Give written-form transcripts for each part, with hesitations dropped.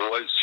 OIC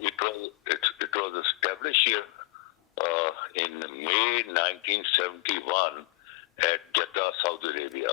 it was established in May 1971 at Jeddah, Saudi Arabia,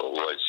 OIC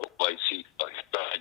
OIC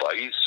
22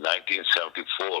1974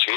6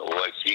OIC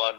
1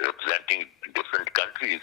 representing different countries,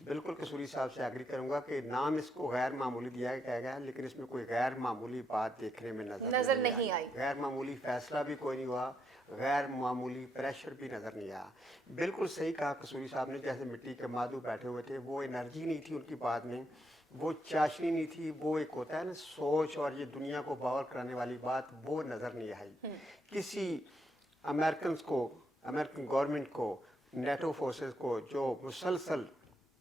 بالکل قصوری صاحب سے agri کروں گا کہ نام اس کو غیر معمولی دیا گیا ہے، لیکن اس میں کوئی غیر معمولی بات دیکھنے میں نظر نہیں آئی. غیر معمولی فیصلہ بھی کوئی نہیں ہوا، غیر معمولی پریشر بھی نظر نہیں آیا. بالکل صحیح کہا قصوری صاحب نے، جیسے مٹی کے مادو بیٹھے ہوئے تھے، وہ انرجی نہیں تھی ان کی بات میں، وہ چاشنی نہیں تھی، وہ ایک ہوتا ہے نا سوچ اور یہ دنیا کو باور کرانے والی بات، وہ نظر نہیں آئی. کسی امریکنز کو، امریکن گورنمنٹ کو، نیٹو فورسز کو جو مسلسل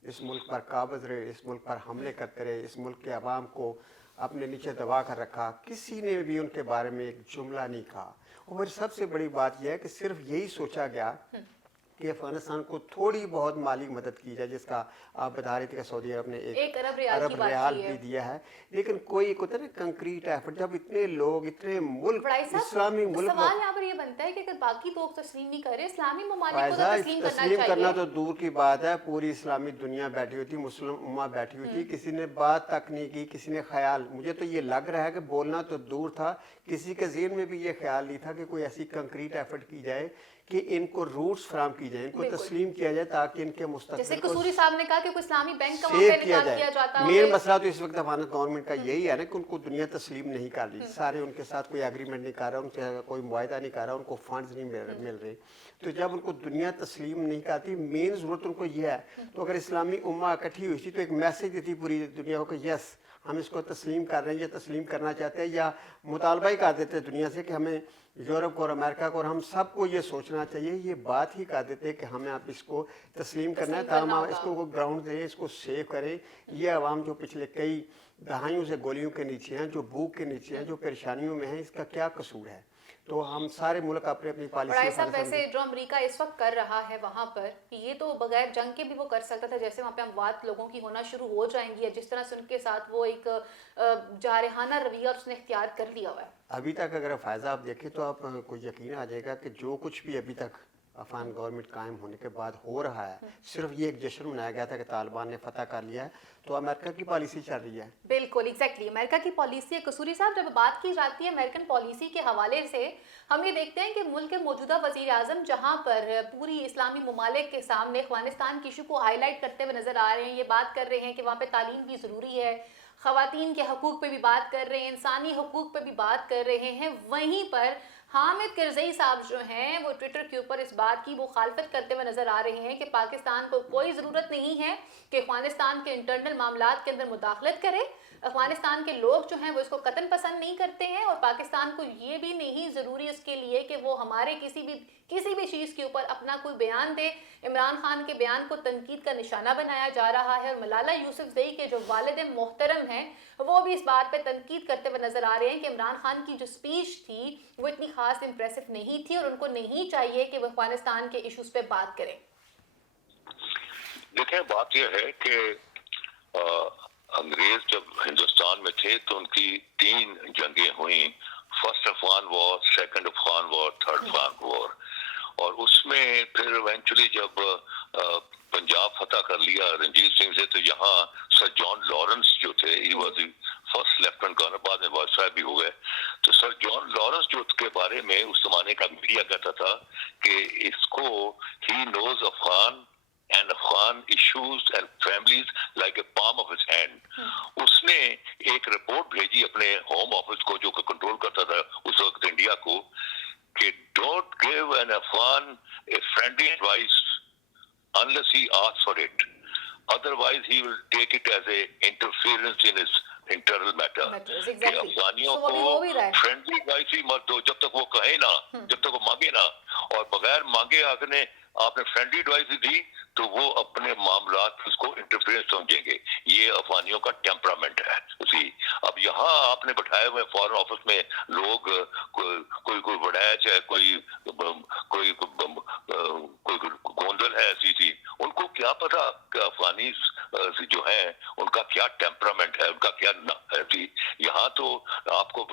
اس ملک پر قابض رہے، اس ملک پر حملے کرتے رہے، اس ملک کے عوام کو اپنے نیچے دبا کر رکھا، کسی نے بھی ان کے بارے میں ایک جملہ نہیں کہا. اور سب سے بڑی بات یہ ہے کہ صرف یہی سوچا گیا کہ افغانستان کو تھوڑی بہت مالی مدد کی جائے، جس کا آپ بتا رہے تھے کہ سعودی عرب نے ایک ارب ریال بھی دیا ہے، لیکن کوئی ہوتا ہے نا کنکریٹ ایفرٹ. جب اتنے لوگ، اتنے ملک، اسلامی ملک، سوال یہاں پر یہ بنتا ہے کہ اگر باقی لوگ تسلیم نہیں کر رہے، اسلامی ممالک کو تسلیم کرنا تو دور کی بات ہے. پوری اسلامی دنیا بیٹھی ہوئی تھی، مسلم امہ بیٹھی ہوئی تھی، کسی نے بات تک نہیں کی، کسی نے خیال، مجھے تو یہ لگ رہا ہے کہ بولنا تو دور تھا، کسی کے ذہن میں بھی یہ خیال نہیں تھا کہ کوئی ایسی کنکریٹ ایفرٹ کی جائے کہ ان کو روٹس فراہم کی جائیں، ان کو تسلیم کیا جائے تاکہ ان کے مستقبل جیسے قصوری صاحب نے کہا کہ کوئی اسلامی بینک کا وہاں پہ نکال کیا جاتا ہے. مین مسئلہ تو اس وقت افغان گورنمنٹ کا یہی ہے نا کہ ان کو دنیا تسلیم نہیں کر رہی، سارے ان کے ساتھ کوئی ایگریمنٹ نہیں کر رہا، ان سے کوئی معاہدہ نہیں کر رہا، ان کو فنڈز نہیں مل رہے. تو جب ان کو دنیا تسلیم نہیں کرتی، مین ضرورت ان کو یہ ہے. تو اگر اسلامی امہ اکٹھی ہوئی تھی تو ایک میسیج دیتی پوری دنیا کو کہ یس ہم اس کو تسلیم کر رہے ہیں، یہ تسلیم کرنا چاہتے ہیں، یا مطالبہ ہی کر دیتے دنیا سے کہ ہمیں یورپ کو اور امریکہ کو اور ہم سب کو یہ سوچنا چاہیے، یہ بات ہی کر دیتے کہ ہمیں آپ اس کو تسلیم کرنا ہے تاہم ہم اس کو گراؤنڈ دیں، اس کو سیو کریں. یہ عوام جو پچھلے کئی دہائیوں سے گولیوں کے نیچے ہیں، جو بھوک کے نیچے ہیں، جو پریشانیوں میں ہیں، اس کا کیا قصور ہے؟ تو ہم سارے ملک اپنی اپنی پالیسی. صاحب ویسے جو امریکہ اس وقت کر رہا ہے وہاں پر، یہ تو بغیر جنگ کے بھی وہ کر سکتا تھا. جیسے وہاں پہ اموات لوگوں کی ہونا شروع ہو جائیں گی، جس طرح سے ان کے ساتھ وہ ایک جارحانہ رویہ اس نے اختیار کر لیا ہوا ہے. ابھی تک اگر فائزہ آپ دیکھیں تو آپ کو یقین آ جائے گا کہ جو کچھ بھی ابھی تک افغان گورنمنٹ قائم ہونے کے بعد ہو رہا ہے، صرف یہ ایک جشن منایا گیا تھا کہ طالبان نے فتح کر لیا ہے. تو امریکہ کی پالیسی چل رہی ہے. بالکل ایگزیکٹلی امریکہ کی پالیسی ہے. قصوری صاحب جب بات کی جاتی ہے امریکن پالیسی کے حوالے سے، ہم یہ دیکھتے ہیں کہ ملک کے موجودہ وزیر اعظم جہاں پر پوری اسلامی ممالک کے سامنے افغانستان کی ایشو کو ہائی لائٹ کرتے ہوئے نظر آ رہے ہیں، یہ بات کر رہے ہیں کہ وہاں پہ تعلیم بھی ضروری ہے، خواتین کے حقوق پہ بھی بات کر رہے ہیں، انسانی حقوق پہ بھی بات کر رہے ہیں، وہیں پر حامد کرزئی صاحب جو ہیں وہ ٹویٹر کے اوپر اس بات کی مخالفت کرتے ہوئے نظر آ رہے ہیں کہ پاکستان کو کوئی ضرورت نہیں ہے کہ افغانستان کے انٹرنل معاملات کے اندر مداخلت کرے. افغانستان کے لوگ جو ہیں وہ اس کو قطعاً پسند نہیں کرتے ہیں، اور پاکستان کو یہ بھی نہیں ضروری اس کے لیے کہ وہ ہمارے کسی بھی چیز کے اوپر اپنا کوئی بیان دے. عمران خان کے بیان کو تنقید کا نشانہ بنایا جا رہا ہے، اور ملالہ یوسفزئی کے جو والد محترم ہیں وہ بھی اس بات پہ تنقید کرتے ہوئے نظر آ رہے ہیں کہ عمران خان کی جو سپیچ تھی وہ اتنی خاص امپریسو نہیں تھی، اور ان کو نہیں چاہیے کہ وہ افغانستان کے ایشوز پہ بات کریں. دیکھیں بات یہ ہے کہ انگریز جب ہندوستان میں تھے تو ان کی 3 جنگیں ہوئیں، فرسٹ افغان وار، سیکنڈ افغان وار، تھرڈ افغان وار. اور اس میں پھر ایونچولی جب پنجاب فتح کر لیا رنجیت سنگھ سے، تو یہاں سر جان لارنس جو تھے، he was the first lieutenant governor, بعد میں وائس رائے بھی ہو گئے. تو سر جان لارنس جو کے بارے میں اس زمانے کا میڈیا کہتا تھا کہ اس کو ہی نوز Afghan and Afghan issues and families like a palm of his hand. اس نے ایک رپورٹ بھیجی اپنے ہوم آفس کو جو کہ کنٹرول کرتا تھا اس وقت انڈیا کو، کہ don't give an Afghan a friendly advice unless he asks for it. Otherwise he will take it as a interference in his internal matter. کہ افغانیوں کو فرینڈلی ایڈوائس ہی مت دو جب تک وہ کہے نا، جب تک وہ مانگے نا. اور بغیر مانگے آپ نے فرینڈلی ایڈوائس دی تو وہ اپنے معاملات اس کو انٹرفیئرنس سمجھیں گے. یہ افغانیوں کا ٹیمپرامنٹ ہے اسی. اب یہاں آپ نے بٹھائے ہوئے فارن آفس میں لوگ، کوئی وڈیچ ہے، کوئی گوندل ہے ایسی تھی، ان کو کیا پتا کہ افغانی جو ہیں ان کا کیا ٹیمپرامنٹ ہے، ان کا کیا تھی. یہاں تو آپ کو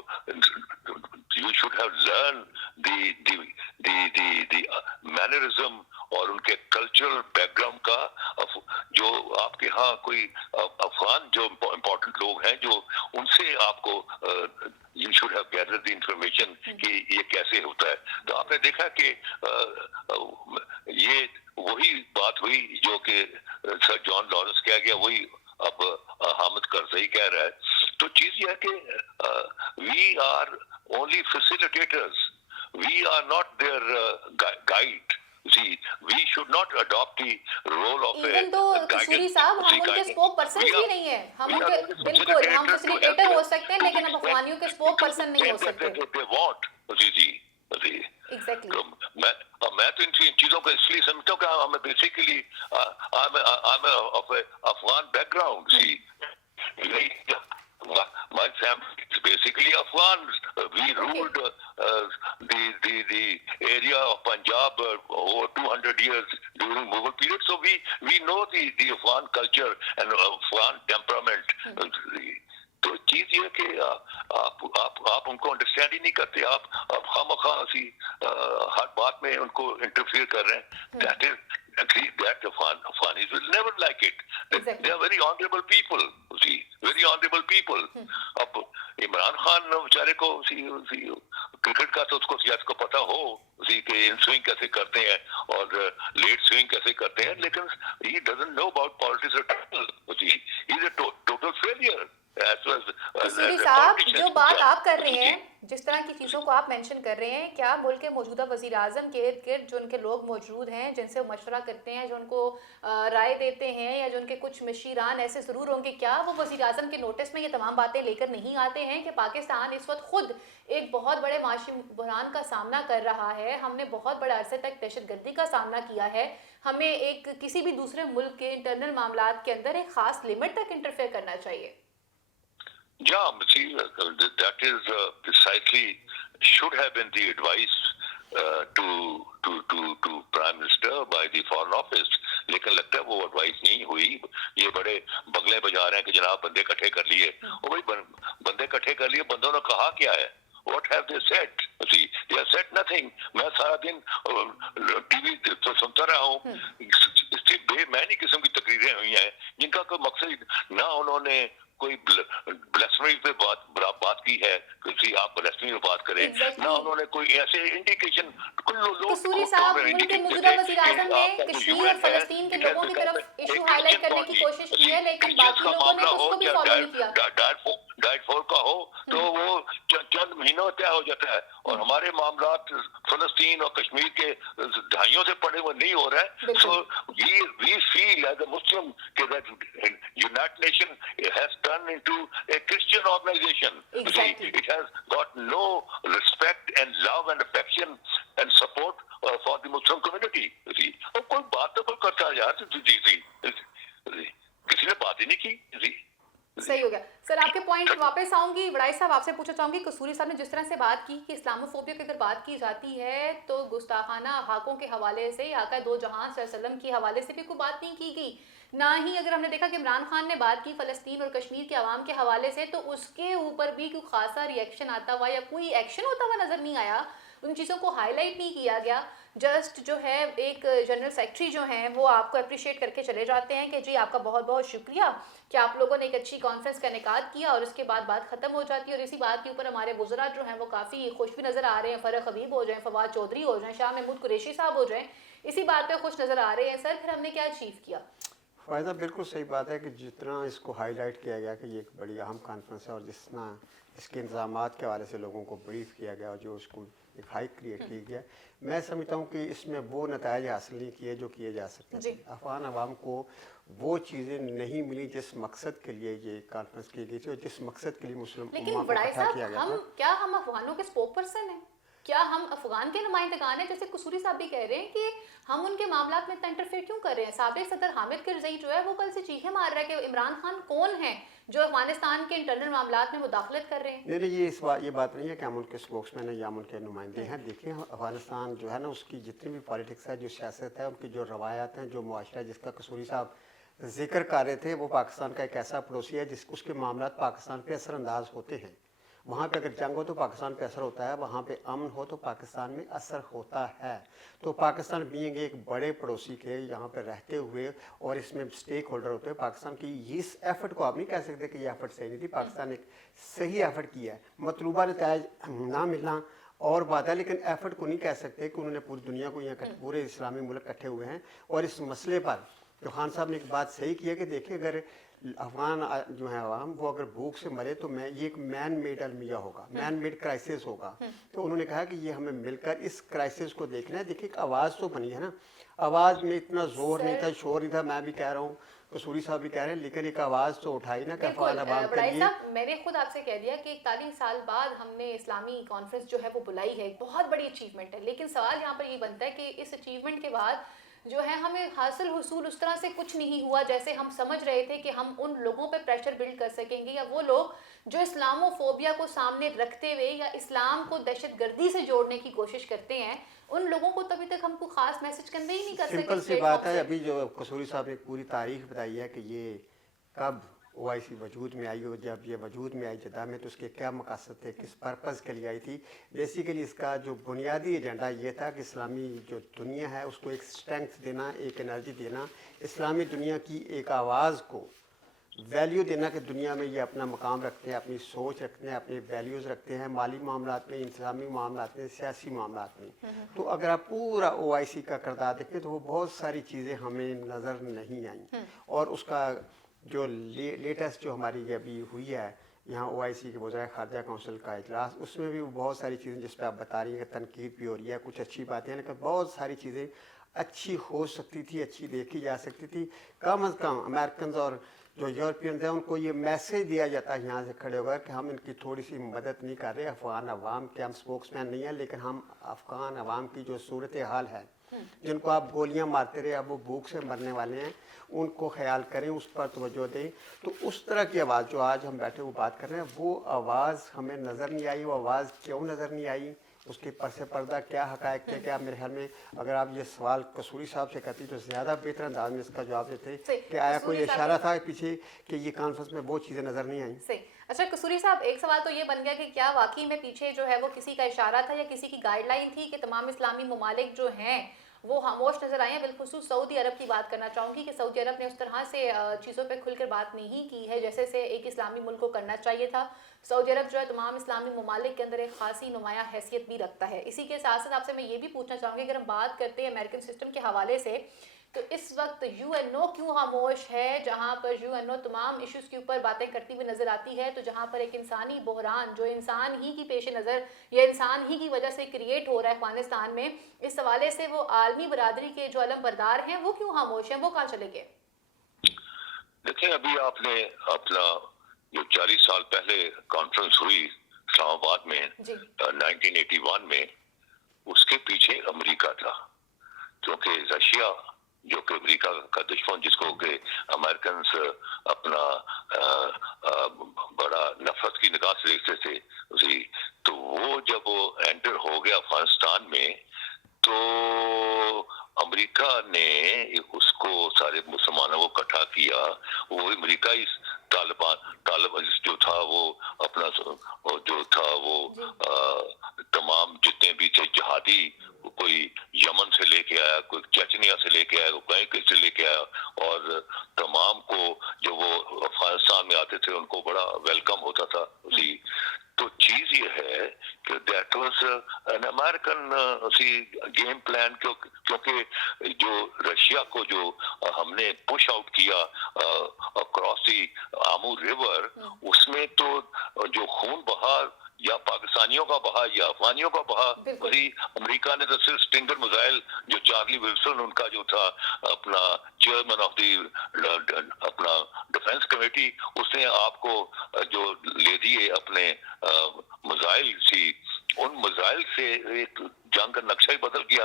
you should have learned the mannerism اور ان کے کلچرل بیک گراؤنڈ کا. جو آپ کے ہاں کوئی افغان جو امپورٹنٹ لوگ ہیں جو ان سے آپ کو you should have gathered the information کہ یہ کیسے ہوتا ہے. تو آپ نے دیکھا کہ یہ وہی بات ہوئی جو کہ سر جان لارنس کہہ گیا, وہی اب حامد کرزئی کہہ رہا ہے. تو چیز یہ ہے کہ we are only facilitators, we are not their guide. See, we should not adopt the role of even though kasuri صاحب ہم ان کے اسپوک پرسن بھی نہیں ہیں, ہم ان کے بالکل ہم فیسیلیٹیٹر ہو سکتے ہیں لیکن ہم افغانیوں کے اسپوک پرسن نہیں ہو سکتے. تو میں تو ان چیزوں کو اس لیے سمجھتا ہوں کہ ہمیں basically Afghan back ground, my family is basically Afghans. We ruled the area of Punjab over 200 years during Mughal period. So we know the Afghan culture and Afghan temperament. تو چیز یہ کہ آپ ان کو انڈرسٹینڈ ہی نہیں کرتے, آپ خواہ ہر بات میں ان کو انٹرفیئر کر رہے ہیں. That Afghanis will never like it. They are very honorable people. See, very honorable people. اب عمران خان بیچارے کو کرکٹ کا تو اس کو پتا ہو کہ ان سوئنگ کیسے کرتے ہیں اور لیٹ سوئنگ کیسے کرتے ہیں, لیکن he doesn't know about politics at all. He is a total failure. Kasuri صاحب جو بات آپ کر رہے ہیں, جس طرح کی چیزوں کو آپ مینشن کر رہے ہیں, کیا ملک کے موجودہ وزیر اعظم کے ارد گرد جو ان کے لوگ موجود ہیں جن سے وہ مشورہ کرتے ہیں, جو ان کو رائے دیتے ہیں, یا جو ان کے کچھ مشیران ایسے ضرور ہوں گے, کیا وہ وزیر اعظم کے نوٹس میں یہ تمام باتیں لے کر نہیں آتے ہیں کہ پاکستان اس وقت خود ایک بہت بڑے معاشی بحران کا سامنا کر رہا ہے, ہم نے بہت بڑے عرصے تک دہشت گردی کا سامنا کیا ہے, ہمیں ایک کسی بھی دوسرے ملک کے انٹرنل معاملات کے اندر ایک خاص لمٹ تک انٹرفیئر کرنا چاہیے. Yeah, see, that is precisely should have been the advice to Prime Minister by the Foreign Office. لیکن لگتا ہے وہ ایڈوائس نہیں ہوئی. یہ بڑے بگلے بجا رہے ہیں کہ جناب بندے اکٹھے کر لیے. وہ بھائی بندے اکٹھے کر لیے, بندوں نے کہا کیا ہے؟ What have they said? See, they have said nothing. میں سارا دن ٹی وی سنتا رہا ہوں, بے معنی قسم کی تقریریں ہوئی ہیں جن کا کوئی مقصد نہ انہوں نے کوئی بلسفمی پہ بات کی ہے, کسی آپ بلسفمی پہ بات کریں, نہ انہوں نے کوئی ایسے انڈیکیشن. کسوری صاحب, ملک کے موجودہ وزیر اعظم نے کشمیر اور فلسطین کے لوگوں کی طرف ایشو ہائی لائٹ کرنے کی کوشش کی ہے, لیکن باقی لوگوں نے اس کو بھی فالو نہیں کیا. ڈائٹ فور کا ہو تو وہ چند مہینوں طے ہو جاتا ہے, اور ہمارے معاملات فلسطین اور کشمیر کے دہائیوں سے پڑے ہوئے نہیں ہو رہے ہیں. سو we feel as a Muslim that United Nations has turned into a Christian organization. Exactly. It has got no respect and love and affection and support for the Muslim community. اور کوئی بات تو کوئی کرتا ہے یار, کسی نے بات ہی نہیں کی. صحیح ہو گیا سر, آپ کے پوائنٹ واپس آؤں گی. وڑائی صاحب آپ سے پوچھنا چاہوں گی, کسوری صاحب نے جس طرح سے بات کی کہ اسلاموفوبیا کی اگر بات کی جاتی ہے تو گستاخانہ حقوں کے حوالے سے, آقا دو جہان صلی اللہ علیہ وسلم کے حوالے سے بھی کوئی بات نہیں کی گئی, نہ ہی اگر ہم نے دیکھا کہ عمران خان نے بات کی فلسطین اور کشمیر کے عوام کے حوالے سے تو اس کے اوپر بھی کوئی خاصا ری ایکشن آتا ہوا یا کوئی ایکشن ہوتا ہوا نظر نہیں آیا, ان چیزوں کو ہائی لائٹ نہیں کیا گیا. جسٹ جو ہے ایک جنرل سیکرٹری جو ہیں وہ آپ کو اپریشیٹ کر کے چلے جاتے ہیں کہ جی آپ کا بہت بہت شکریہ کہ آپ لوگوں نے ایک اچھی کانفرنس کا انعقاد کیا, اور اس کے بعد بات ختم ہو جاتی ہے. اور اسی بات کے اوپر ہمارے وزراء جو ہیں وہ کافی خوش بھی نظر آ رہے ہیں, فرح حبیب ہو جائیں, فواد چودھری ہو جائیں, شاہ محمود قریشی صاحب ہو جائیں, اسی بات پہ خوش نظر آ رہے ہیں. سر پھر ہم نے کیا اچیو کیا؟ فائدہ بالکل صحیح بات ہے کہ جتنا اس کو ہائی لائٹ کیا گیا کہ یہ ایک بڑی اہم کانفرنس ہے, اور جس طرح اس کے انتظامات کے حوالے سے لوگوں کو بریف کیا گیا اور جو اس کو ایک ہائپ کریٹ کی گیا, میں سمجھتا ہوں کہ اس میں وہ نتائج حاصل نہیں کیے جو کیے جا سکتے تھے. افغان عوام کو وہ چیزیں نہیں ملی جس مقصد کے لیے یہ کانفرنس کی گئی تھی اور جس مقصد کے لیے مسلم امہ کو اکٹھا کیا گیا تھا. کیا ہم افغانوں کے اسپوک پرسن ہیں؟ کیا ہم افغان کے نمائندگان ہیں؟ جیسے کسوری صاحب بھی کہہ رہے ہیں کہ ہم ان کے معاملات میں اتنا انٹرفیئر کیوں کر رہے ہیں. سابق صدر حامد کرزئی جو ہے وہ کل سے چیخیں مار رہا ہے کہ عمران خان کون ہیں جو افغانستان کے انٹرنل معاملات میں مداخلت کر رہے ہیں. نہیں, یہ بات نہیں ہے کہ ہم ان کے اسپوکس مین ہیں یا ہم ان کے نمائندے ہیں. دیکھیں افغانستان جو ہے نا, اس کی جتنی بھی پالیٹکس ہے, جو سیاست ہے, ان کی جو روایات ہیں, جو معاشرہ جس کا کسوری صاحب ذکر کر رہے تھے, وہ پاکستان کا ایک ایسا پڑوسی ہے جس اس کے معاملات پاکستان پہ اثر انداز ہوتے ہیں. وہاں پہ اگر جنگ ہو تو پاکستان پہ اثر ہوتا ہے, وہاں پہ امن ہو تو پاکستان میں اثر ہوتا ہے. تو پاکستان بینگ ایک بڑے پڑوسی کے یہاں پہ رہتے ہوئے اور اس میں اسٹیک ہولڈر ہوتے ہیں, پاکستان کی اس ایفرٹ کو آپ نہیں کہہ سکتے کہ یہ ایفرٹ صحیح نہیں تھی. پاکستان ایک صحیح ایفرٹ کیا ہے. مطلوبہ نتائج نہ ملنا اور بات ہے, لیکن ایفرٹ کو نہیں کہہ سکتے کہ انہوں نے پوری دنیا کو یہاں پورے اسلامی ملک اکٹھے ہوئے ہیں. اور اس مسئلے پر جو خان صاحب نے ایک بات صحیح کی ہے کہ دیکھیں اگر افغان جو ہے عوام وہ اگر بھوک سے مرے تو یہ ایک مین میڈ المیہ ہوگا, مین میڈ کرائسس ہوگا. تو انہوں نے کہا کہ یہ ہمیں مل کر اس کرائسس کو دیکھنا ہے. دیکھیں ایک آواز تو بنی ہے نا, آواز میں اتنا زور نہیں تھا, شور نہیں تھا, میں بھی کہہ رہا ہوں, قصوری صاحب بھی کہہ رہے ہیں, لیکن ایک آواز تو اٹھائی نا کہ افغان عوام کے لیے. میں نے خود آپ سے کہہ دیا کہ 41 سال بعد ہم نے اسلامی کانفرنس جو ہے وہ بلائی ہے, بہت بڑی اچیومنٹ ہے, لیکن سوال یہاں پر یہ بنتا ہے کہ اس اچیومنٹ کے بعد جو ہے ہمیں حاصل حصول اس طرح سے کچھ نہیں ہوا جیسے ہم سمجھ رہے تھے کہ ہم ان لوگوں پہ پریشر بلڈ کر سکیں گے, یا وہ لوگ جو اسلامو فوبیا کو سامنے رکھتے ہوئے یا اسلام کو دہشت گردی سے جوڑنے کی کوشش کرتے ہیں, ان لوگوں کو تبھی تک ہم کو خاص میسج کنوے ہی نہیں کر سکتے. سمپل سی بات ہے, ابھی جو قصوری صاحب نے پوری تاریخ بتائی ہے کہ یہ کب او آئی سی وجود میں آئی, اور جب یہ وجود میں آئی جدہ میں تو اس کے کیا مقاصد تھے, کس پرپز کے لیے آئی تھی. بیسیکلی اس کا جو بنیادی ایجنڈا یہ تھا کہ اسلامی جو دنیا ہے اس کو ایک اسٹرینگتھ دینا, ایک انرجی دینا, اسلامی دنیا کی ایک آواز کو ویلیو دینا کہ دنیا میں یہ اپنا مقام رکھتے ہیں, اپنی سوچ رکھتے ہیں, اپنی ویلیوز رکھتے ہیں, مالی معاملات میں, انتظامی معاملات میں, سیاسی معاملات میں. تو اگر آپ پورا او آئی سی کا کردار دیکھیں تو وہ بہت ساری چیزیں ہمیں نظر نہیں آئیں. اور اس کا جو لیٹسٹ جو ہماری ابھی ہوئی ہے یہاں او آئی سی کے وزرائے خارجہ کونسل کا اجلاس, اس میں بھی بہت ساری چیزیں جس پہ آپ بتا رہی ہیں کہ تنقید بھی ہو رہی ہے, کچھ اچھی باتیں ہیں, لیکن بہت ساری چیزیں اچھی ہو سکتی تھی, اچھی دیکھی جا سکتی تھی. کم از کم امریکنز اور جو یورپینز ہیں ان کو یہ میسیج دیا جاتا ہے یہاں سے کھڑے ہو کر کہ ہم ان کی تھوڑی سی مدد نہیں کر رہے, افغان عوام کے ہم اسپوکس مین نہیں ہیں, لیکن ہم افغان عوام کی جو صورت حال ہے, جن کو آپ گولیاں مارتے رہے, اب وہ بھوک سے مرنے والے ہیں, ان کو خیال کریں, اس پر توجہ دیں. تو اس طرح کی آواز جو آج ہم بیٹھے وہ بات کر رہے ہیں, وہ آواز ہمیں نظر نہیں آئی. وہ آواز کیوں نظر نہیں آئی, اس کے پس پردہ کیا حقائق تھے, کیا میرے خیال میں اگر آپ یہ سوال قصوری صاحب سے کرتی تو زیادہ بہتر انداز میں اس کا جواب دیتے کہ آیا کوئی اشارہ تھا پیچھے کہ یہ کانفرنس میں وہ چیزیں نظر نہیں آئیں. اچھا قصوری صاحب, ایک سوال تو یہ بن گیا کہ کیا واقعی میں پیچھے جو ہے وہ کسی کا اشارہ تھا یا کسی کی گائیڈ لائن تھی کہ تمام اسلامی ممالک جو ہیں وہ خاموش نظر آئے ہیں. بالخصوص سعودی عرب کی بات کرنا چاہوں گی کہ سعودی عرب نے اس طرح سے چیزوں پہ کھل کر بات نہیں کی ہے جیسے سے ایک اسلامی ملک کو کرنا چاہیے تھا. سعودی عرب جو ہے تمام اسلامی ممالک کے اندر ایک خاصی نمایاں حیثیت بھی رکھتا ہے. اسی کے ساتھ ساتھ آپ سے میں یہ بھی پوچھنا چاہوں گی, اگر ہم بات کرتے ہیں امریکن سسٹم کے حوالے سے, تو اس وقت یو این او کیوں خاموش ہے جہاں پر یو این او تمام ایشوز کے اوپر باتیں کرتی ہوئی نظر آتی ہے؟ تو جہاں پر ایک انسانی بحران جو انسان ہی کی پیش نظر یا انسان ہی کی وجہ سے کریٹ ہو رہا ہے افغانستان میں, اس حوالے سے وہ عالمی برادری کے جو علم بردار ہیں وہ کیوں خاموش ہیں, وہ کہاں چلے گئے؟ دیکھیں ابھی آپ نے اپنا جو 40 سال پہلے کانفرنس ہوئی اسلام آباد میں 1981 میں, اس کے پیچھے امریکہ تھا, کیونکہ رشیا جو کہ امریکہ کا دشمن جس کو کہ امریکنز اپنا بڑا نفرت کی نگاہ سے دیکھتے تھے اسی, تو وہ جب وہ انٹر ہو گیا افغانستان میں تو امریکہ نے اس کو سارے مسلمانوں کو اکٹھا کیا. وہ امریکہ طالبان جو تھا وہ اپنا جو تھا وہ تمام جتنے بھی تھے جہادی, کوئی یمن سے لے کے آیا, کوئی چچنیا سے لے کے آیا, کوئی کہیں سے لے کے آیا, اور تمام کو جو وہ افغانستان میں آتے تھے ان کو بڑا ویلکم ہوتا تھا اسی. تو چیز یہ ہے کہ that was an American game plan, کیونکہ جو رشیا کو جو ہم نے پش آؤٹ کیا اکراس دی آمو ریور, اس میں تو جو خون بہا یا پاکستانیوں کا بہا یا افغانیوں کا بہا, وہی امریکہ نے تو صرف اسٹنگر میزائل جو چارلی ولسن ان کا جو تھا اپنا چیئرمین آف دی اپنا ڈیفنس کمیٹی, اس نے آپ کو جو لے دیے اپنے میزائل سی, ان میزائل سے ایک جنگ کا نقشہ ہی بدل گیا.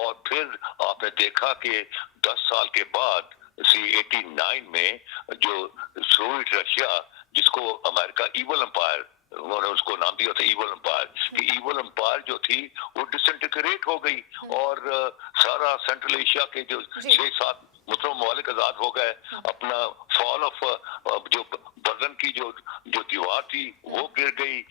اور پھر آپ نے دیکھا کہ 10 سال کے بعد 89 میں جو سوویت رشیا جس کو امریکہ ایول امپائر, انہوں نے اس کو نام دیا تھا ایول امپائر, کہ ایول امپائر جو تھی وہ ڈسنٹیگریٹ ہو گئی, اور سارا سینٹرل ایشیا کے جو 6-7 مسلم ممالک آزاد ہو گئے, اپنا فال آف جو برلن کی جو دیوار تھی وہ گر گئی,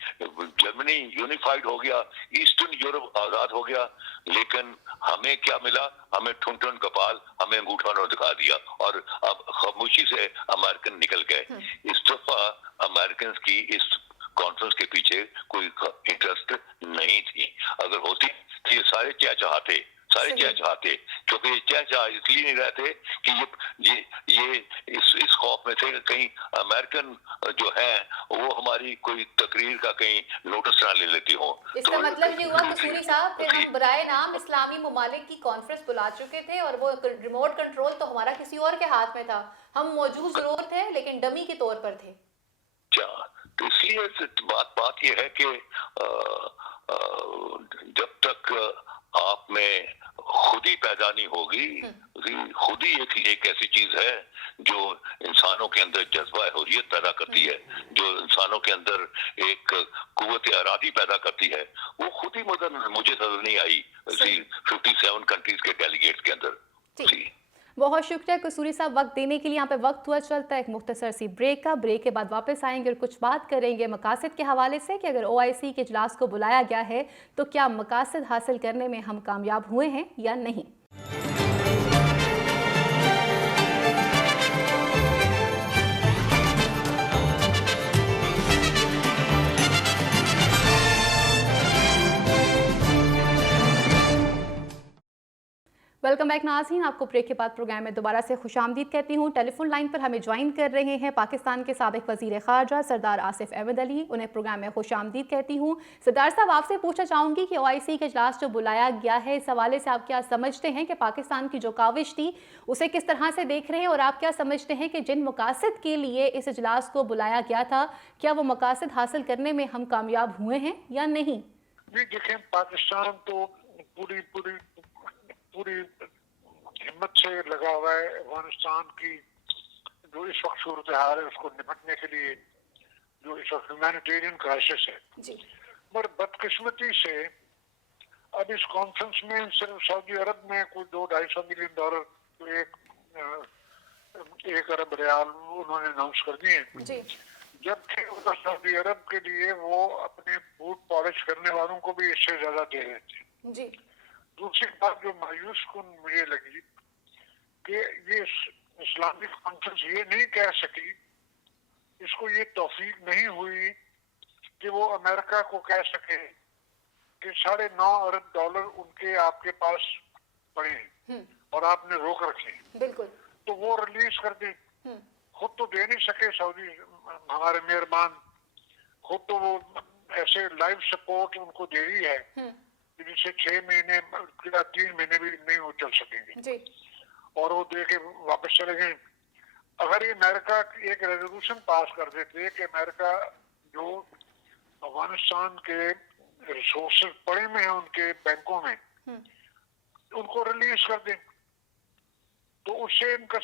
جرمنی یونیفائڈ ہو گیا, ایسٹرن یورپ آزاد ہو گیا, لیکن ہمیں کیا ملا؟ ہمیں ٹھن ٹھن کپال, ہمیں انگوٹھا نہ دکھا دیا, اور اب خاموشی سے امریکن نکل گئے. اس دفعہ امریکنز کی اس کانفرنس کے پیچھے کوئی انٹرسٹ نہیں تھی. اگر ہوتی تو یہ سارے چاہتے کیونکہ یہ چاہ اس لیے نہیں رہتے کہ یہ اس خوف میں تھے کہ کہیں امریکن جو ہیں وہ ہماری کوئی تقریر کا کہیں نوٹس نہ لے لیتی ہوں. اس کا مطلب یہ ہوا قصوری صاحب پھر ہم برائے نام اسلامی ممالک کی کانفرنس بلا چکے تھے اور وہ ریموٹ کنٹرول تو ہمارا کسی اور کے ہاتھ میں تھا, ہم موجود ضرور تھے لیکن ڈمی کے طور پر تھے. تو اس لیے بات یہ ہے کہ جب تک آپ میں خودی پیدا نہیں ہوگی, خودی ایک ایسی چیز ہے جو انسانوں کے اندر جذبہ حریت پیدا کرتی ہے, جو انسانوں کے اندر ایک قوت ارادی پیدا کرتی ہے, وہ خود ہی مجھے نظر نہیں آئی 57 کنٹریز کے ڈیلیگیٹس کے اندر. بہت شکریہ قصوری صاحب وقت دینے کے لیے. یہاں پہ وقت ہوا چلتا ہے ایک مختصر سی بریک کا. بریک کے بعد واپس آئیں گے اور کچھ بات کریں گے مقاصد کے حوالے سے کہ اگر OIC کے اجلاس کو بلایا گیا ہے تو کیا مقاصد حاصل کرنے میں ہم کامیاب ہوئے ہیں یا نہیں. ویلکم بیک ناظرین, آپ کو بریک کے بعد پروگرام میں دوبارہ سے خوش آمدید کہتی ہوں. ٹیلی فون لائن پر ہمیں جوائن کر رہے ہیں پاکستان کے سابق وزیر خارجہ سردار آصف احمد علی, انہیں پروگرام میں خوش آمدید کہتی ہوں. سردار صاحب, آپ سے پوچھنا چاہوں گی کہ OIC کے اجلاس جو بلایا گیا ہے اس حوالے سے آپ کیا سمجھتے ہیں کہ پاکستان کی جو کاوش تھی اسے کس طرح سے دیکھ رہے ہیں, اور آپ کیا سمجھتے ہیں کہ جن مقاصد کے لیے اس اجلاس کو بلایا گیا تھا کیا وہ مقاصد حاصل کرنے میں ہم کامیاب ہوئے ہیں یا نہیں؟ جی دیکھیں, پاکستان تو پوری ہمت سے لگا ہوا ہے افغانستان کی جو اس وقت صورتحال ہے اس کو نپٹنے کے لیے, جو اس وقت ہیومینیٹیرین کرائسس ہے. مگر بدقسمتی سے اب اس کانفرنس میں صرف سعودی عرب میں کوئی $200-250 ملین $1 ارب ریال انہوں نے اناؤنس کر دیے ہیں, جبکہ سعودی عرب کے لیے وہ اپنے بوٹ پالش کرنے والوں کو بھی اس سے زیادہ دے رہے تھے. دوسری بات جو مایوس کن مجھے لگی کہ یہ اسلامک کانفرنس یہ نہیں کہہ سکی, اس کو یہ توفیق نہیں ہوئی کہ وہ امریکہ کو کہہ سکے کہ $9.5 ارب ان کے آپ کے پاس پڑے ہیں اور آپ نے روک رکھے ہیں, بالکل, تو وہ ریلیز کر دیں. خود تو دے نہیں سکے سعودی ہمارے مہربان, خود تو وہ ایسے لائف سپورٹ ان کو دے رہی ہے جس سے 6 مہینے یا 3 مہینے بھی نہیں وہ چل سکیں گے, اور وہ دے کے واپس چلے گئے. اگر یہ امریکہ ایک ریزولوشن پاس کر دیتے کہ امریکہ جو افغانستان کے ریسورسز پڑے میں ہیں ان کے بینکوں میں ان کو ریلیز کر دیں, تو اس سے ان کا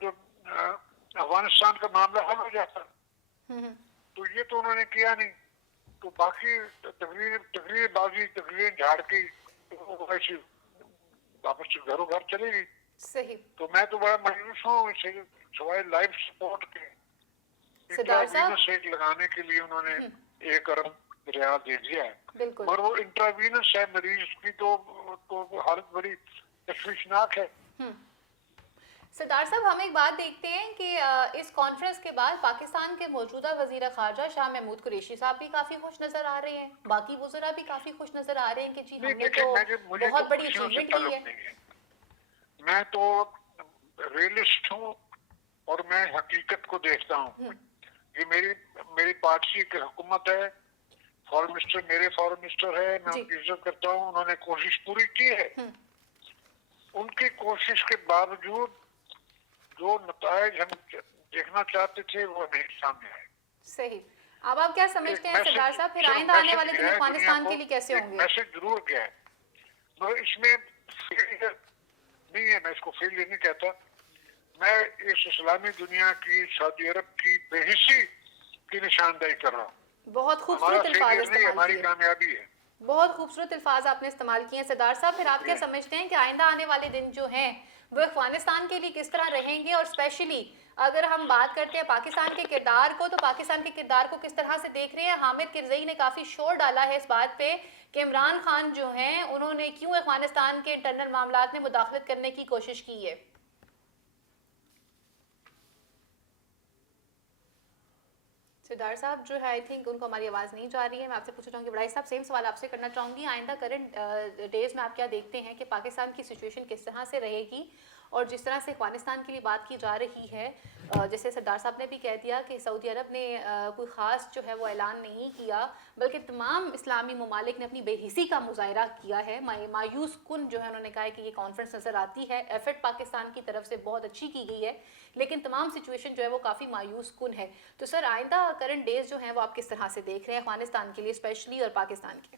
جو افغانستان کا معاملہ حل ہو جاتا. تو یہ تو انہوں نے کیا نہیں, تو باقی تقریر بازی تقریریں جھاڑ کے واپس گھروں گھر چلے گی. صحیح. تو میں تو بڑا مایوس ہوں اسے, سوائے لائف سپورٹ کے انٹراوینس ایک لگانے کے لیے انہوں نے $1 ارب ریال دے دیا ہے, اور وہ انٹراوینس ہے, مریض کی تو حالت بڑی تشویشناک ہے. سردار صاحب, ہم ایک بات دیکھتے ہیں کہ اس کانفرنس کے بعد پاکستان کے موجودہ وزیر خارجہ شاہ محمود قریشی صاحب بھی کافی خوش نظر آ رہے ہیں, باقی وزراء بھی کافی خوش نظر آ رہے ہیں کہ جی ہم نے تو بہت بڑی اچیومنٹ کی ہے. میں تو ریئلسٹ ہوں اور میں حقیقت کو دیکھتا ہوں. یہ میری پارٹی کی حکومت ہے, فارن منسٹر میرے فارن منسٹر ہے, میں ان کی عزت کرتا ہوں, انہوں نے کوشش پوری کی ہے. ان کی کوشش کے باوجود جو نتائج ہم دیکھنا چاہتے تھے وہ نہیں سامنے آئے. صحیح. اب آپ کیا سمجھتے ہیں سردار صاحب پھر آئندہ آنے والے دن افغانستان کے لیے کیسے ہوں گے؟ میسج ضرور گیا ہے, مگر اس میں فیلئر نہیں ہے. میں اس کو فیلئر نہیں کہتا, میں اس اسلامی دنیا کی سعودی عرب کی بے حسی کی نشاندہی کر رہا ہوں. بہت خوبصورت الفاظ استعمال کیے. ہماری کامیابی ہے. بہت خوبصورت الفاظ آپ نے استعمال کیے ہیں سردار صاحب. پھر آپ کیا سمجھتے ہیں کہ آئندہ آنے والے دن جو ہیں وہ افغانستان کے لیے کس طرح رہیں گے, اور اسپیشلی اگر ہم بات کرتے ہیں پاکستان کے کردار کو, تو پاکستان کے کردار کو کس طرح سے دیکھ رہے ہیں؟ حامد کرزئی نے کافی شور ڈالا ہے اس بات پہ کہ عمران خان جو ہیں انہوں نے کیوں افغانستان کے انٹرنل معاملات میں مداخلت کرنے کی کوشش کی ہے. سردار صاحب جو ہے آئی تھنک ان کو ہماری آواز نہیں جا رہی ہے. میں آپ سے پوچھنا چاہوں گی بڑائی صاحب, سیم سوال آپ سے کرنا چاہوں گی, آئندہ کرنٹ ڈیز میں آپ کیا دیکھتے ہیں کہ پاکستان کی سچویشن کس طرح سے رہے گی؟ اور جس طرح سے افغانستان کے لیے بات کی جا رہی ہے, جیسے سردار صاحب نے بھی کہہ دیا کہ سعودی عرب نے کوئی خاص جو ہے وہ اعلان نہیں کیا, بلکہ تمام اسلامی ممالک نے اپنی بے حسی کا مظاہرہ کیا ہے. مایوس کن جو ہے انہوں نے کہا ہے کہ یہ کانفرنس نظر آتی ہے. ایفرٹ پاکستان کی طرف سے بہت اچھی کی گئی ہے, لیکن تمام سچویشن جو ہے وہ کافی مایوس کن ہے. تو سر آئندہ کرنٹ ڈیز جو ہیں وہ آپ کس طرح سے دیکھ رہے ہیں افغانستان کے لیے اسپیشلی اور پاکستان کے؟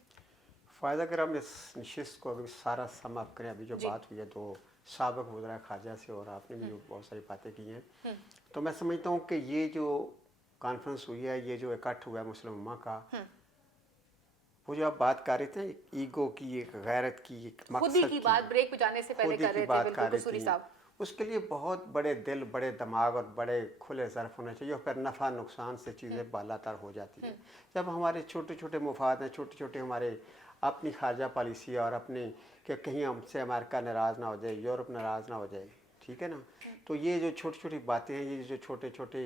فائدہ اگر ہم اس نشست کو ابھی سارا سم اپ کریں, ابھی جو بات ہوئی ہے تو سابق وزراء خارجہ سے اور آپ نے بھی بہت ساری باتیں کی ہیں, تو میں سمجھتا ہوں کہ یہ جو کانفرنس ہوئی ہے, یہ جو اکٹھ ہوا ہے مسلم امہ کا, وہ جو آپ بات کر رہے تھے ایگو کی, ایک غیرت کی, ایک مقصد کی بات بریک پہ جانے سے پہلے کر رہے تھے بالکل قصوری صاحب, اس کے لیے بہت بڑے دل, بڑے دماغ اور بڑے کھلے ظرف ہونا چاہیے, اور پھر نفع نقصان سے چیزیں بالا تر ہو جاتی ہیں. جب ہمارے چھوٹے چھوٹے مفاد ہیں, چھوٹے چھوٹے ہمارے اپنی خارجہ پالیسی اور اپنی کہ کہیں ہم سے امریکہ ناراض نہ ہو جائے, یورپ ناراض نہ ہو جائے, ٹھیک ہے نا, تو یہ جو چھوٹی چھوٹی باتیں ہیں, یہ جو چھوٹے چھوٹے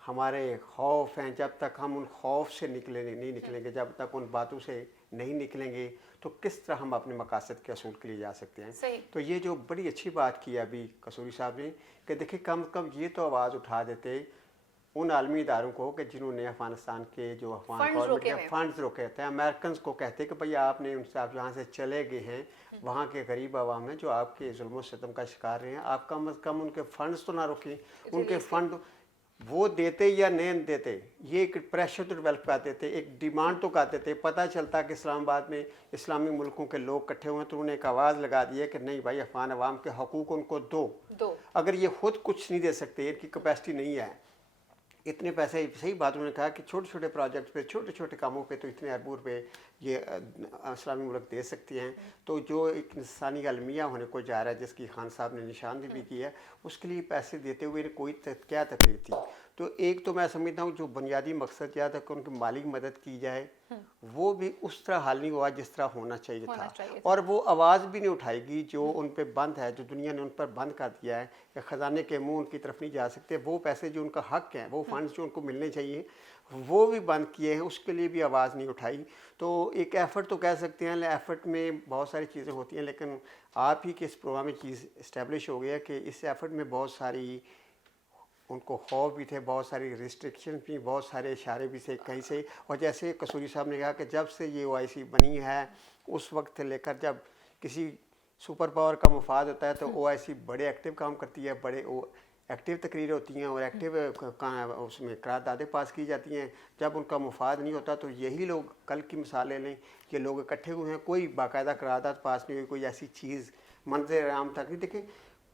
ہمارے خوف ہیں, جب تک ہم ان خوف سے نہیں نکلیں گے, جب تک ان باتوں سے نہیں نکلیں گے, تو کس طرح ہم اپنے مقاصد کے اصول کے لیے جا سکتے ہیں. تو یہ جو بڑی اچھی بات کی ہے ابھی قصوری صاحب نے کہ دیکھیں کم از کم یہ تو آواز اٹھا دیتے ان عالمی اداروں کو کہ جنہوں نے افغانستان کے جو افغان گورنمنٹ کے فنڈز روکے تھے, امریکنز کو کہتے کہ بھئی آپ نے ان سے, آپ جہاں سے چلے گئے ہیں وہاں کے غریب عوام ہیں جو آپ کے ظلم و ستم کا شکار رہے ہیں, آپ کم از کم ان کے فنڈز تو نہ روکیں. ان کے فنڈ وہ دیتے یا نہیں دیتے, یہ ایک پریشر تو ڈیولپ کرتے تھے, ایک ڈیمانڈ تو کرتے تھے. پتہ چلتا کہ اسلام آباد میں اسلامی ملکوں کے لوگ اکٹھے ہوئے ہیں, تو انہوں نے ایک آواز لگا دی ہے کہ نہیں بھائی افغان عوام کے حقوق ان کو دو. اگر یہ خود کچھ نہیں دے سکتے, ان کی کیپیسٹی نہیں ہے اتنے پیسے, صحیح بات انہوں نے کہا کہ چھوٹے چھوٹے پروجیکٹ پہ, چھوٹے چھوٹے کاموں پہ تو اتنے اربوں روپے یہ اسلامی ملک دے سکتے ہیں. تو جو ایک انسانی المیہ ہونے کو جا رہا ہے, جس کی خان صاحب نے نشاندہی بھی کی ہے, اس کے لیے پیسے دیتے ہوئے کوئی کیا تکلیف تھی. تو ایک تو میں سمجھتا ہوں جو بنیادی مقصد یہ تھا کہ ان کی مالی مدد کی جائے, وہ بھی اس طرح حل نہیں ہوا جس طرح ہونا چاہیے تھا, اور وہ آواز بھی نہیں اٹھائے گی جو ان پہ بند ہے, جو دنیا نے ان پر بند کر دیا ہے کہ خزانے کے منہ ان کی طرف نہیں جا سکتے. وہ پیسے جو ان کا حق ہیں, وہ فنڈز جو ان کو ملنے چاہیے, وہ بھی بند کیے ہیں, اس کے لیے بھی آواز نہیں اٹھائی. تو ایک ایفرٹ تو کہہ سکتے ہیں, ایفرٹ میں بہت ساری چیزیں ہوتی ہیں, لیکن آپ ہی کے اس پروگرام میں چیز اسٹیبلش ہو گیا کہ اس ایفرٹ میں بہت ساری ان کو خوف بھی تھے, بہت ساری ریسٹرکشن بھی, بہت سارے اشارے بھی تھے کہیں سے. اور جیسے قصوری صاحب نے کہا کہ جب سے یہ OIC بنی ہے اس وقت لے کر جب کسی سپر پاور کا مفاد ہوتا ہے تو OIC بڑے ایکٹیو کام کرتی ہے, بڑے ایکٹیو تقریریں ہوتی ہیں اور ایکٹیو اس میں قراردادیں پاس کی جاتی ہیں. جب ان کا مفاد نہیں ہوتا تو یہی لوگ, کل کی مثال لے لیں, یہ لوگ اکٹھے ہوئے ہیں, کوئی باقاعدہ قرارداد پاس نہیں ہوئی, کوئی ایسی چیز منظر عام تک نہیں. دیکھیں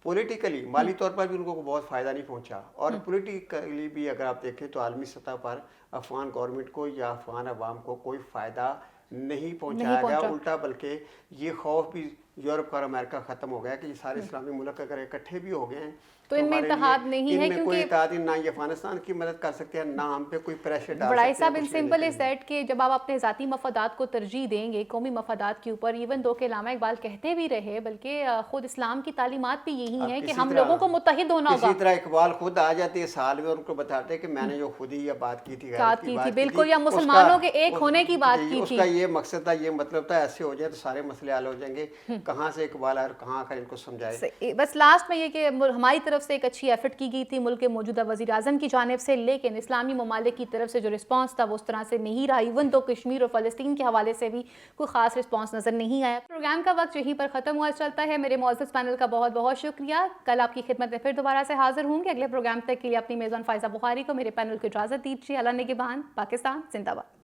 پولیٹیکلی مالی طور پر بھی ان کو بہت فائدہ نہیں پہنچا, اور پولیٹیکلی بھی اگر آپ دیکھیں تو عالمی سطح پر افغان گورنمنٹ کو یا افغان عوام کو کوئی فائدہ نہیں پہنچایا گیا, الٹا بلکہ یہ خوف بھی یورپ کا اور امریکہ ختم ہو گیا کہ یہ سارے اسلامی ملک اگر اکٹھے بھی ہو گئے ہیں تو ان میں اتحاد نہیں ہے, کیونکہ کوئی اتحاد نہ یہ افغانستان کی مدد کر سکتے ہیں, نہ ہم پہ کوئی پریشر ڈال سکتے ہیں. بڑائی صاحب ان سمپل از دیٹ کہ جب آپ اپنے ذاتی مفادات کو ترجیح دیں گے قومی مفادات کے اوپر, ایون دو کہ علامہ اقبال کہتے بھی رہے, بلکہ خود اسلام کی تعلیمات بھی یہی ہیں کہ ہم لوگوں کو متحد ہونا ہوگا. اسی طرح اقبال خود آ جاتے ہیں سال میں اور ان کو بتاتے کہ میں نے جو خود ہی یہ بات کی تھی, بالکل, یا مسلمانوں کے ایک ہونے کی بات کی تھی, اس کا یہ مقصد تھا, یہ مطلب تھا ایسے ہو جائے تو سارے مسئلے حل ہو جائیں گے. کہاں سے اقبال آئے اور کہاں آ کر ان کو سمجھائے. بس لاسٹ میں یہ کہ ہماری طرف سے ایک اچھی ایفرٹ کی گئی تھی ملک کے موجودہ وزیر اعظم کی جانب سے, لیکن اسلامی ممالک کی طرف سے جو رسپانس تھا وہ اس طرح سے نہیں رہا, ایون تو کشمیر اور فلسطین کے حوالے سے بھی کوئی خاص رسپانس نظر نہیں آیا. پروگرام کا وقت یہیں پر ختم ہوا چلتا ہے. میرے معزز پینل کا بہت بہت شکریہ. کل آپ کی خدمت میں پھر دوبارہ سے حاضر ہوں گے. اگلے پروگرام تک کے لیے اپنی میزبان فائزہ بخاری کو میرے پینل کو اجازت دیجیے. اللہ نگہبان. پاکستان زندہ باد.